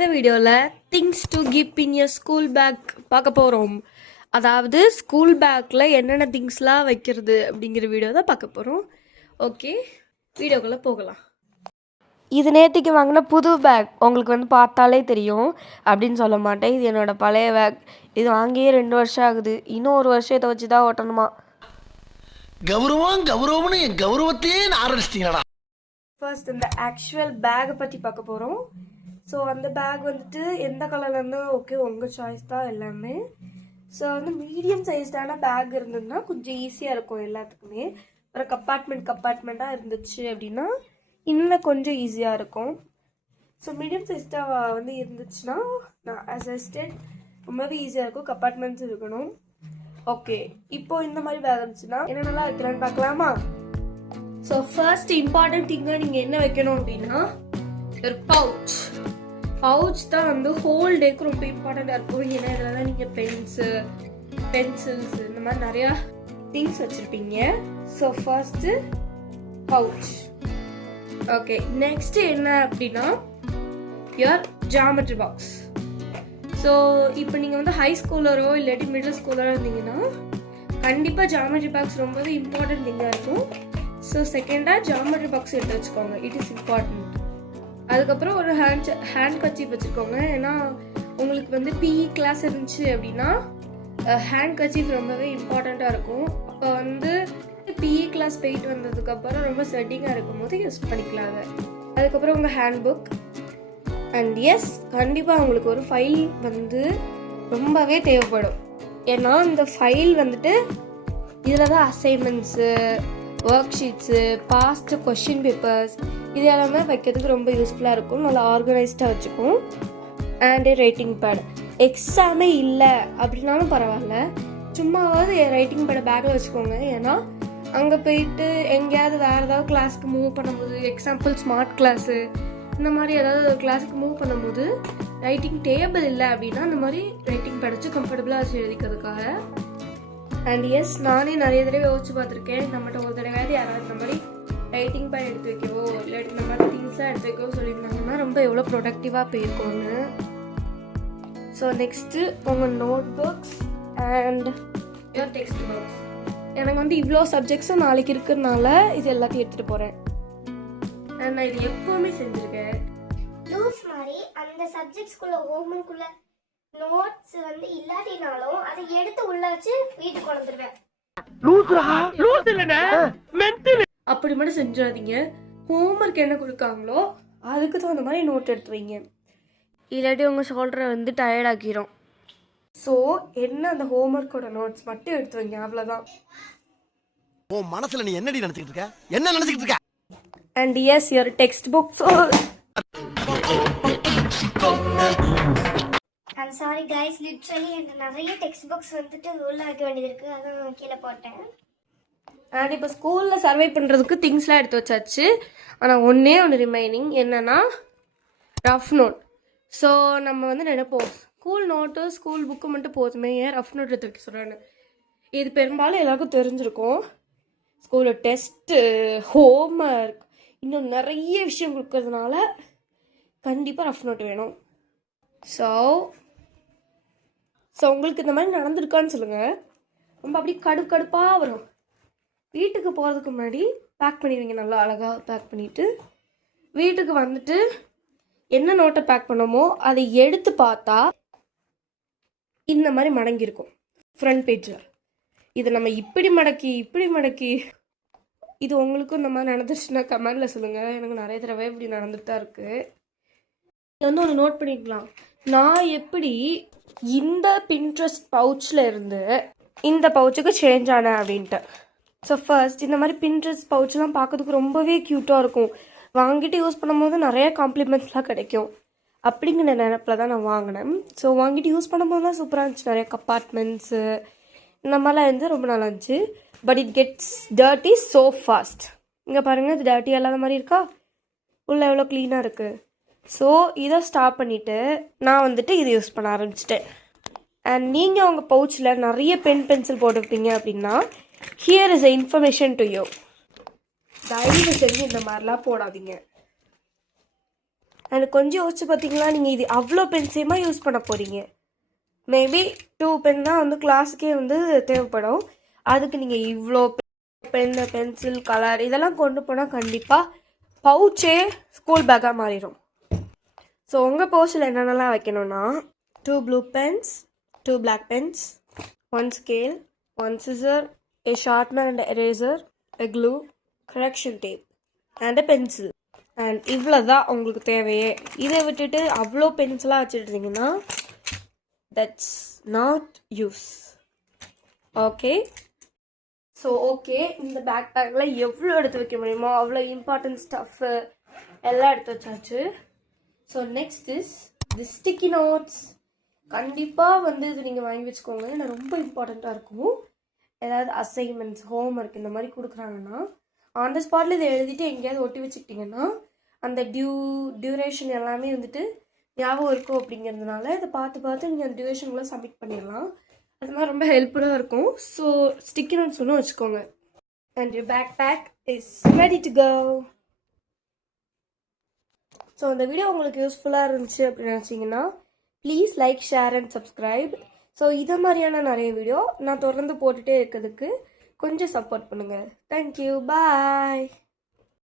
இந்த வீடியோவில் things to keep in your school bag பார்க்க போகிறோம். அதாவது ஸ்கூல் பேக்கில் என்னென்ன திங்ஸ்லாம் வைக்கிறது அப்படிங்கிற வீடியோ தான் பார்க்க போகிறோம். ஓகே, வீடியோக்குள்ளே போகலாம். இது நேற்றுக்கு வாங்கின புது பேக். உங்களுக்கு பார்த்தாலே தெரியும் அப்படின்னு சொல்ல மாட்டேன். இது என்னோடய பழைய பேக். இது வாங்கியே 2 வருஷம் ஆகுது. இன்னும் 1 வருஷம் இதை வச்சு தான் ஓட்டணுமா. கௌரவம்னு என் கௌரவத்தையே ஆரம்பிச்சிட்டீங்களா. ஃபர்ஸ்ட் இந்த ஆக்சுவல் பேக்கை பற்றி பார்க்க போகிறோம். ஸோ அந்த பேக் எந்த கலர்லேருந்து ஓகே, உங்கள் சாய்ஸ் தான் எல்லாமே. ஸோ மீடியம் சைஸ்டான பேக் இருந்ததுன்னா கொஞ்சம் ஈஸியாக இருக்கும் எல்லாத்துக்குமே. ஒரு கப்பார்ட்மெண்ட்டாக இருந்துச்சு அப்படின்னா இன்னும் கொஞ்சம் ஈஸியாக இருக்கும். ஸோ மீடியம் சைஸ்டாக இருந்துச்சுன்னா நான் ஆஸ் அ ஸ்டேட் ரொம்பவே ஈஸியாக இருக்கும். கப்பார்ட்மெண்ட்ஸ் இருக்கணும். ஓகே, இப்போ இந்த மாதிரி பேக் இருந்துச்சுன்னா என்னென்னலாம் வைக்கலான்னு பார்க்கலாமா. ஸோ ஃபர்ஸ்ட் இம்பார்ட்டன்ட் திங்காக நீங்கள் என்ன வைக்கணும் அப்படின்னா ஒரு பவுச் தான் ஹோல் டேக்கு ரொம்ப இம்பார்ட்டண்ட்டாக இருக்கும். ஏன்னா இதில் தான் நீங்கள் பென்சில்ஸ் இந்த மாதிரி நிறையா திங்ஸ் வச்சுருப்பீங்க. So first pouch. Okay, next என்ன அப்படின்னா யுவர் ஜாமெட்ரி பாக்ஸ். ஸோ இப்போ நீங்கள் ஹை ஸ்கூலரோ இல்லாட்டி மிடில் ஸ்கூலரோ இருந்தீங்கன்னா கண்டிப்பாக ஜாமெட்ரி பாக்ஸ் ரொம்பவே இம்பார்ட்டன்ட் திங்காக இருக்கும். ஸோ செகண்டாக ஜாமெட்ரி பாக்ஸ் எடுத்து வச்சுக்கோங்க. It is important. அதுக்கப்புறம் ஒரு ஹேண்ட் கர்ச்சீஃப் வச்சுக்கோங்க. ஏன்னா உங்களுக்கு பிஇ கிளாஸ் இருந்துச்சு அப்படின்னா ஹேண்ட் கர்ச்சீஃப் ரொம்பவே இம்பார்ட்டண்ட்டாக இருக்கும். அப்போ பிஇ கிளாஸ் போயிட்டு வந்ததுக்கப்புறம் ரொம்ப ஸ்வெட்டிங்காக இருக்கும் போது யூஸ் பண்ணிக்கலாம் அதை. அதுக்கப்புறம் உங்கள் ஹேண்ட் புக். அண்ட் எஸ், கண்டிப்பாக உங்களுக்கு ஒரு ஃபைல் ரொம்பவே தேவைப்படும். ஏன்னா இந்த ஃபைல் இதில் தான் assignments, worksheets, past question papers இது எல்லாமே வைக்கிறதுக்கு ரொம்ப யூஸ்ஃபுல்லாக இருக்கும். நல்லா ஆர்கனைஸ்டாக வச்சுக்கும். And writing bad. எக்ஸாமே இல்லை அப்படின்னாலும் பரவாயில்ல, சும்மாவது ரைட்டிங் பேடை பேக்கில் வச்சுக்கோங்க. ஏன்னா அங்கே போயிட்டு எங்கேயாவது வேறு ஏதாவது கிளாஸுக்கு மூவ் பண்ணும்போது, எக்ஸாம்பிள் ஸ்மார்ட் கிளாஸு இந்த மாதிரி ஏதாவது ஒரு கிளாஸுக்கு மூவ் பண்ணும்போது ரைட்டிங் டேபிள் இல்லை அப்படின்னா அந்த மாதிரி ரைட்டிங் பேட் வச்சு கம்ஃபர்டபுளாக வச்சு எழுதிக்கிறதுக்காக. அண்ட் எஸ், நானே நிறைய தடவை யோசிச்சு பார்த்துருக்கேன். நம்மகிட்ட ஒரு தடவையாவது யாராவது இந்த மாதிரி ரைட்டிங் பேட் எடுத்து வைக்கவோ இல்லாட்டி இந்த மாதிரி திங்ஸ்லாம் எடுத்து வைக்கவோ சொல்லியிருந்தாங்கன்னா ரொம்ப எவ்வளோ ப்ரொடக்டிவாக போயிருக்கோங்க. ஸோ நெக்ஸ்ட்டு உங்கள் notebooks and your textbooks. எனக்கு இவ்வளோ சப்ஜெக்ட்ஸும் நாளைக்கு இருக்கிறதுனால இது எல்லாத்தையும் எடுத்துகிட்டு போகிறேன். அண்ட் நான் இது எப்போவுமே செஞ்சுருக்கேன். லூஸ் மாதிரி அந்த சப்ஜெக்ட்ஸ்குள்ள ஹோம்ஒர்க்குள்ள நோட்ஸ் இல்லாட்டினாலும் அதை எடுத்து உள்ள வச்சு வீட்டுக்கு கொண்டு வந்துருவேன். அப்படி மட்டும் செஞ்சிடாதீங்க. ஹோம்ஒர்க் என்ன கொடுக்காங்களோ அதுக்கு தகுந்த மாதிரி நோட் எடுத்து வைங்க. இல்லாட்டி உங்கள் ஷோல்டரை டயர்ட் ஆக்கிரும். ஸோ என்ன அந்த ஹோம்ஒர்க்கோட நோட்ஸ் மட்டும் எடுத்து வைங்க, அவ்வளோதான். ஓ மனசுல நீ என்னடி நினைச்சிட்டு இருக்க? என்ன நினைச்சிட்டு இருக்க? And yes, your textbooks. I'm sorry guys, literally எனக்கு நிறைய டெக்ஸ்ட் புக்ஸ் உள்ள வைக்க வேண்டியது இருக்கு. அதான் கீழே போட்டேன். அண்ட் இப்போ ஸ்கூலில் சர்வை பண்ணுறதுக்கு திங்ஸ்லாம் எடுத்து வச்சாச்சு. ஆனால் ஒன்று ரிமைனிங் என்னன்னா ரஃப் நோட். ஸோ நம்ம நினைப்போம் ஸ்கூல் நோட்டு ஸ்கூல் புக்கு மட்டும் போதுமே, ஏன் ரஃப் நோட் எடுத்து வைக்க சொல்கிறான்னு. இது பெரும்பாலும் எல்லாருக்கும் தெரிஞ்சிருக்கும். ஸ்கூலில் டெஸ்ட்டு, ஹோம்ஒர்க் இன்னும் நிறைய விஷயம் கொடுக்கறதுனால கண்டிப்பாக ரஃப் நோட் வேணும். ஸோ உங்களுக்கு இந்த மாதிரி நடந்திருக்கான்னு சொல்லுங்கள். ரொம்ப அப்படி கடுப்பாக வரும். வீட்டுக்கு போகிறதுக்கு முன்னாடி பேக் பண்ணிடுவீங்க. நல்லா அழகாக பேக் பண்ணிவிட்டு வீட்டுக்கு என்ன நோட்டை பேக் பண்ணோமோ அதை எடுத்து பார்த்தா இந்த மாதிரி மடங்கியிருக்கும் ஃப்ரண்ட் பேஜில். இதை நம்ம இப்படி மடக்கி இது உங்களுக்கும் இந்த மாதிரி நடந்துச்சுன்னா கமெண்டில் சொல்லுங்கள். எனக்கு நிறைய தடவை இப்படி நடந்துட்டு தான் இருக்குது. ஒன்று நோட் பண்ணிக்கலாம். நான் எப்படி இந்த பின்ட்ரெஸ்ட் பவுச்சில் இருந்து இந்த பவுச்சுக்கு சேஞ்ச் ஆனேன் அப்படின்ட்டு. ஸோ ஃபர்ஸ்ட் இந்த மாதிரி பின்ட்ரெஸ்ட் பவுச்செலாம் பார்க்கறதுக்கு ரொம்பவே க்யூட்டாக இருக்கும். வாங்கிட்டு யூஸ் பண்ணும்போது நிறைய காம்ப்ளிமெண்ட்ஸ்லாம் கிடைக்கும் அப்படிங்கிற நினைப்பில் தான் நான் வாங்கினேன். ஸோ வாங்கிட்டு யூஸ் பண்ணும்போது தான் சூப்பராக இருந்துச்சு. நிறைய கம்பார்ட்மெண்ட்ஸு இந்த மாதிரிலாம் ரொம்ப நல்லா இருந்துச்சு. But it gets dirty so fast. இங்கே பாருங்கள், இது டர்ட்டி இல்லாத மாதிரி இருக்கா, உள்ளே எவ்வளோ க்ளீனாக இருக்குது. ஸோ இதை ஸ்டாப் பண்ணிவிட்டு நான் இது யூஸ் பண்ண ஆரம்பிச்சிட்டேன். அண்ட் நீங்கள் உங்கள் பவுச்சில் நிறைய பென்சில் போட்டுருப்பீங்க அப்படின்னா here is a information to you. தயவு செஞ்சு இந்த மாதிரிலாம் போடாதீங்க. அண்ட் கொஞ்சம் யோசிச்சு பார்த்தீங்களா, நீங்கள் இது அவ்வளோ பென்சியமாக யூஸ் பண்ண போகிறீங்க. மேபி 2 பென் தான் வந்து கிளாஸுக்கே வந்து தேவைப்படும். அதுக்கு நீங்கள் இவ்வளோ பென்னு, பென்சில், கலர் இதெல்லாம் கொண்டு போனால் கண்டிப்பாக பவுச்சே ஸ்கூல் பேக்காக மாறிடும். ஸோ உங்கள் பவுச்சில் என்னென்னலாம் வைக்கணும்னா 2 blue pens, 2 black pens, 1 scale, 1 scissor, a sharpener and eraser, a glue, correction tape and a pencil. And இவ்வளோ தான் உங்களுக்கு தேவையே. இதை விட்டுட்டு அவ்வளோ பென்சிலாக வச்சுருந்தீங்கன்னா that's not use. Okay, so okay, இந்த பேக் பேக்கில் எவ்வளோ எடுத்து வைக்க முடியுமோ அவ்வளோ இம்பார்ட்டன்ட் ஸ்டஃப்பு எல்லாம் எடுத்து வச்சாச்சு. So next is the sticky notes. கண்டிப்பாக வந்து இது நீங்கள் வாங்கி வச்சுக்கோங்க. ஏன்னா ரொம்ப இம்பார்ட்டண்ட்டாக இருக்கும். ஏதாவது அசைன்மெண்ட்ஸ், ஹோம்ஒர்க் இந்த மாதிரி கொடுக்குறாங்கன்னா ஆன் த ஸ்பாட்டில் இதை எழுதிட்டு எங்கேயாவது ஒட்டி வச்சுக்கிட்டிங்கன்னா அந்த டியூரேஷன் எல்லாமே வந்துட்டு ஞாபகம் இருக்கும். அப்படிங்கிறதுனால இதை பார்த்து நீங்கள் அந்த டியூரேஷனுக்குள்ளே சப்மிட் பண்ணிடலாம். அது மாதிரி ரொம்ப ஹெல்ப்ஃபுல்லாக இருக்கும். ஸோ ஸ்டிக்கி நோட்ஸ் ஒன்றும் வச்சுக்கோங்க. And your backpack is ready to go. So இந்த வீடியோ உங்களுக்கு யூஸ்ஃபுல்லாக இருந்துச்சு அப்படின்னு நினச்சிங்கன்னா please like, share and subscribe. So இதை மாதிரியான நிறைய வீடியோ நான் தொடர்ந்து போட்டுகிட்டே இருக்கிறதுக்கு கொஞ்சம் சப்போர்ட் பண்ணுங்கள். தேங்க்யூ, பாய்.